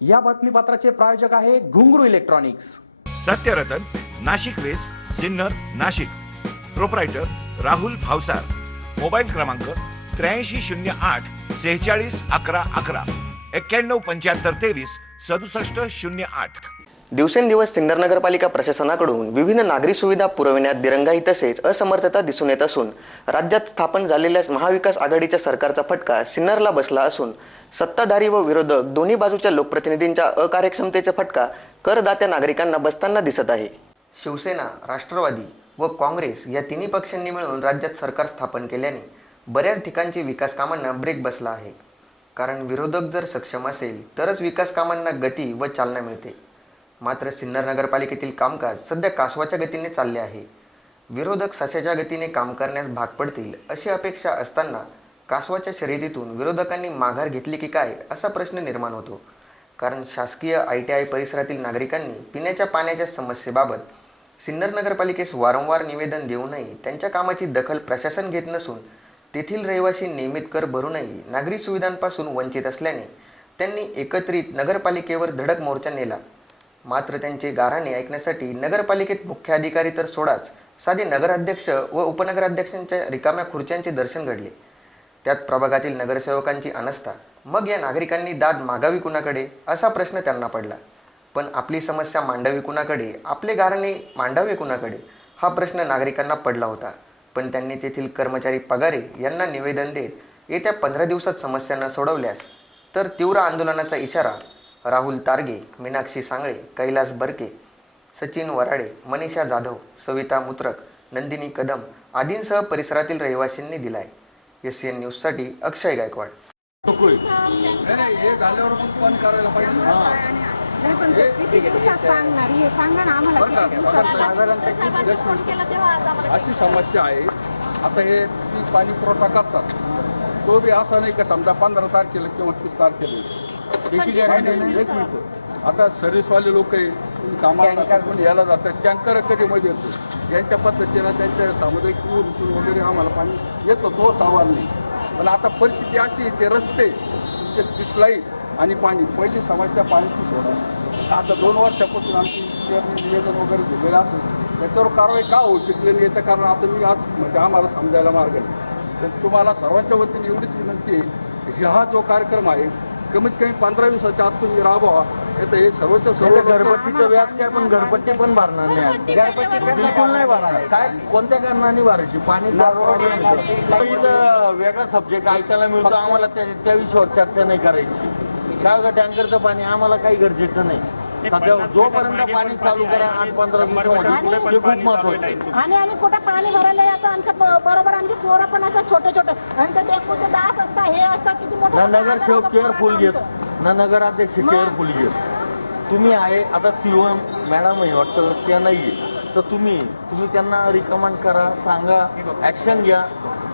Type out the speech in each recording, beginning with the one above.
या बातमीपत्राचे प्रायोजक आहे Ghungroo electronics. Satyaratan, Nashik west, Sinnar, Nashik. Proprietor Rahul Bhavsar. Mobile क्रमांक 8308 46 11 11 91 75 23 67 08। दिवसेंदिवस सिन्नर नगरपालिका प्रशासनाकडून विविध नागरी सुविधा पुरविण्यात दिरंगाई तसेच असमर्थता दिसून येत असून राज्यात स्थापन झालेल्या महाविकास आघाडीच्या सरकारचा फटका सिन्नरला बसला असून सत्ताधारी व विरोधक दोन्ही बाजूच्या लोकप्रतिनिधींच्या अकार्यक्षमतेचा फटका करदात्या नागरिकांना बसताना दिसत आहे। शिवसेना, राष्ट्रवादी व काँग्रेस या तिन्ही पक्षांनी मिळून राज्यात सरकार स्थापन केल्याने बऱ्याच ठिकाणची विकास कामांना ब्रेक बसला आहे। कारण विरोधक जर सक्षम असेल तरच विकास कामांना गती व चालना मिळते। मात्र सिन्नर नगरपालिकेतील कामकाज सध्या कासवाच्या गतीने चालले आहे। विरोधक सशाच्या गतीने काम करण्यास भाग पडतील अशी अपेक्षा असताना कासवाच्या शर्यतीतून विरोधकांनी माघार घेतली की काय असा प्रश्न निर्माण होतो। कारण शासकीय ITI परिसरातील नागरिकांनी पिण्याच्या पाण्याच्या समस्येबाबत सिन्नर नगरपालिकेस वारंवार निवेदन देऊनही त्यांच्या कामाची दखल प्रशासन घेत नसून तेथील रहिवासी नियमित कर भरूनही नागरी सुविधांपासून वंचित असल्याने त्यांनी एकत्रित नगरपालिकेवर धडक मोर्चा नेला। मात्र त्यांचे गाऱ्हाणे ऐकण्यासाठी नगरपालिकेत मुख्य अधिकारी तर सोडाच साधे नगराध्यक्ष व उपनगराध्यक्षांच्या रिकाम्या खुर्च्यांचे दर्शन घडले। त्यात प्रभागातील नगरसेवकांची अनास्था। मग या नागरिकांनी दाद मागावी कुणाकडे असा प्रश्न त्यांना पडला। पण आपली समस्या मांडावी कुणाकडे, आपले गाऱ्हाणे मांडावे कुणाकडे हा प्रश्न नागरिकांना पडला होता। पण त्यांनी तेथील कर्मचारी पगारे यांना निवेदन देत येत्या 15 दिवसात समस्या न सोडवल्यास तर तीव्र आंदोलनाचा इशारा राहुल तारगे, मीनाक्षी सांगळे, कैलास बरके, सचिन वराडे, मनीषा जाधव, सविता मुत्रक, नंदिनी कदम आदींसह परिसरातील रहिवासींनी दिलाय। SCN न्यूजसाठी अक्षय गायकवाड। अशी समस्या आहे। आता हे पाणी पुरवठा करतात तो बी असा नाही का समजा 15 तारखेला किंवा 30 तारखेला त्याची गॅरंटी नाही। एक मिनिट, आता सर्व्हिसवाले लोक आहे कामाला कोणी यायला जातात, टँकर कधी मध्ये येतो यांच्या पद्धतीनं त्यांच्या सामुदायिक पूर वगैरे आम्हाला पाणी येतो, तो सवाल नाही। पण आता परिस्थिती अशी आहे, ते रस्ते, स्ट्रीट लाईट आणि पाणी, पहिली समस्या पाण्याची सोडा। आता 2 वर्षापासून आमची निवेदन वगैरे दिलेलं असेल त्याच्यावर कारवाई का होऊ शकली नाही याचं कारण आता मी आज म्हणजे आम्हाला समजायला मार्ग नाही। तर तुम्हाला सर्वांच्या वतीने एवढीच विनंती आहे, हा जो कार्यक्रम आहे कमीत कमी 15 दिवसाच्या आत तुम्ही राबवा। आता हे सर्वच्या सर्व घरपट्टीचं व्याज काय, पण घरपट्टी पण भरणार नाही, घरपट्टी बिलकुल नाही भरणार। काय कोणत्या कारणाने भरायची? पाणी इथं वेगळा सब्जेक्ट ऐकायला मिळतो आम्हाला, त्या विषयावर चर्चा नाही करायची। काय होतं, टँकरचं पाणी आम्हाला काही गरजेचं नाही। सध्या जोपर्यंत पाणी चालू करा 8-15 दिवसामध्ये हे खूप महत्वाचं आहे। आणि कुठं पाणी भरायला येतं आमच्या बरोबर, आमची पोरं पण असं छोटे छोटे आणि ते डेंग्यूचे डास असतात, हे असतात, किती मोठे ना नगरसेवक केअरफुल घेत, ना नगराध्यक्ष केअरफुल घेत। तुम्ही आहे आता CO मॅडम आहे वाटतं, त्या नाही आहे, तर तुम्ही त्यांना रिकमेंड करा, सांगा, ॲक्शन घ्या।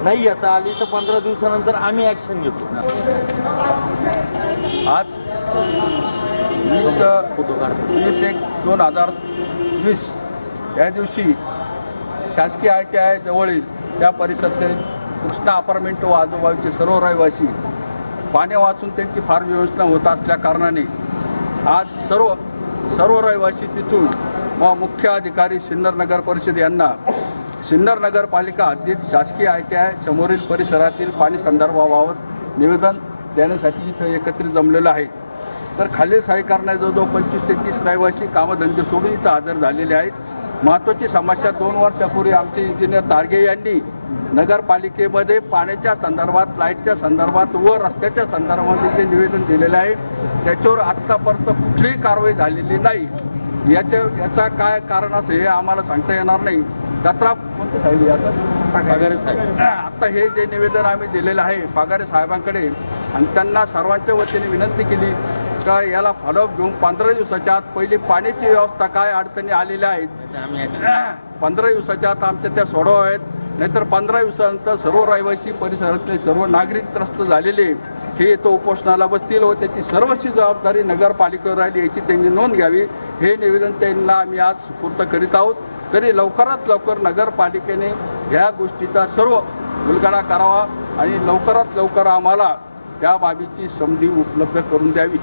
नाही येता आली तर 15 दिवसानंतर आम्ही ॲक्शन घेतो। आज 20/1/2020 या दिवशी शासकीय ITI जवळील त्या परिसरातील कृष्णा अपार्टमेंट व आजूबाजूचे सर्व रहिवासी पाणी वाचून त्यांची फार व्यवस्था होत असल्या कारणाने आज सर्व रहिवासी तिथून व मुख्य अधिकारी सिन्नर नगर परिषद यांना सिन्नर नगरपालिका हद्दीत शासकीय ITI समोरील परिसरातील पाणी संदर्भाबाबत निवेदन देण्यासाठी इथं एकत्रित जमलेलं आहे। तर खालील सहाय्य करणारे जवळजवळ 25 ते 30 रहिवासी कामधंदे सोडून इथं हजर झालेले आहेत। महत्त्वाची समस्या 2 वर्षापूर्वी आमचे इंजिनियर तारगे यांनी नगरपालिकेमध्ये पाण्याच्या संदर्भात, लाईटच्या संदर्भात व रस्त्याच्या संदर्भात जे निवेदन दिलेलं आहे त्याच्यावर आत्तापर्यंत कुठलीही कारवाई झालेली नाही। याचा काय कारण असं हे आम्हाला सांगता येणार नाही। जत्रा कोणते साहेब पगारे साहेब, आता हे जे निवेदन आम्ही दिलेलं आहे पगारे साहेबांकडे आणि त्यांना सर्वांच्या वतीने विनंती केली का याला फॉलोअप घेऊन 15 दिवसाच्या आत पहिली पाण्याची व्यवस्था काय अडचणी आलेल्या आहेत 15 दिवसाच्या आत आमच्या त्या सोडवा आहेत। नाहीतर 15 दिवसानंतर सर्व रहिवासी परिसरातले सर्व नागरिक त्रस्त झालेले हे इथं उपोषणाला बसतील व त्याची सर्वची जबाबदारी नगरपालिकेवर राहिली याची त्यांनी नोंद घ्यावी। हे निवेदन त्यांना आम्ही आज सुपूर्द करीत आहोत। तरी लवकरात लवकर नगरपालिकेने ह्या गोष्टीचा सर्व उलगडा करावा आणि लवकरात लवकर आम्हाला त्या बाबीची संधी उपलब्ध करून द्यावी।